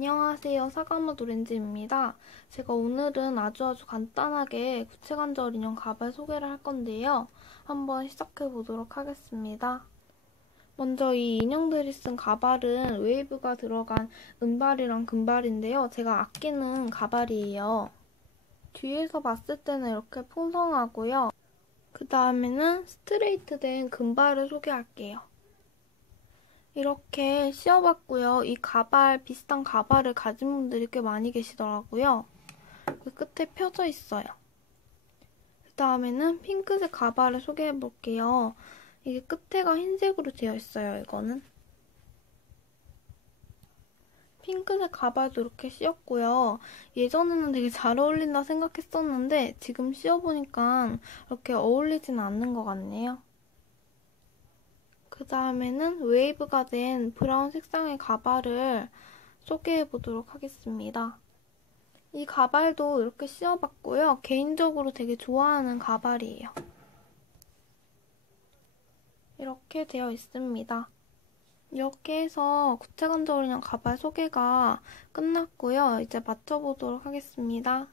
안녕하세요. 사과맛 오렌지입니다. 제가 오늘은 아주 아주 간단하게 구체관절 인형 가발 소개를 할 건데요. 한번 시작해 보도록 하겠습니다. 먼저 이 인형들이 쓴 가발은 웨이브가 들어간 은발이랑 금발인데요. 제가 아끼는 가발이에요. 뒤에서 봤을 때는 이렇게 풍성하고요. 그 다음에는 스트레이트 된 금발을 소개할게요. 이렇게 씌워봤고요. 이 가발, 비슷한 가발을 가진 분들이 꽤 많이 계시더라고요. 그 끝에 펴져 있어요. 그 다음에는 핑크색 가발을 소개해볼게요. 이게 끝에가 흰색으로 되어 있어요, 이거는. 핑크색 가발도 이렇게 씌웠고요. 예전에는 되게 잘 어울린다 생각했었는데 지금 씌워보니까 이렇게 어울리진 않는 것 같네요. 그 다음에는 웨이브가 된 브라운 색상의 가발을 소개해 보도록 하겠습니다. 이 가발도 이렇게 씌워봤고요. 개인적으로 되게 좋아하는 가발이에요. 이렇게 되어 있습니다. 이렇게 해서 구체관절인형 가발 소개가 끝났고요. 이제 맞춰보도록 하겠습니다.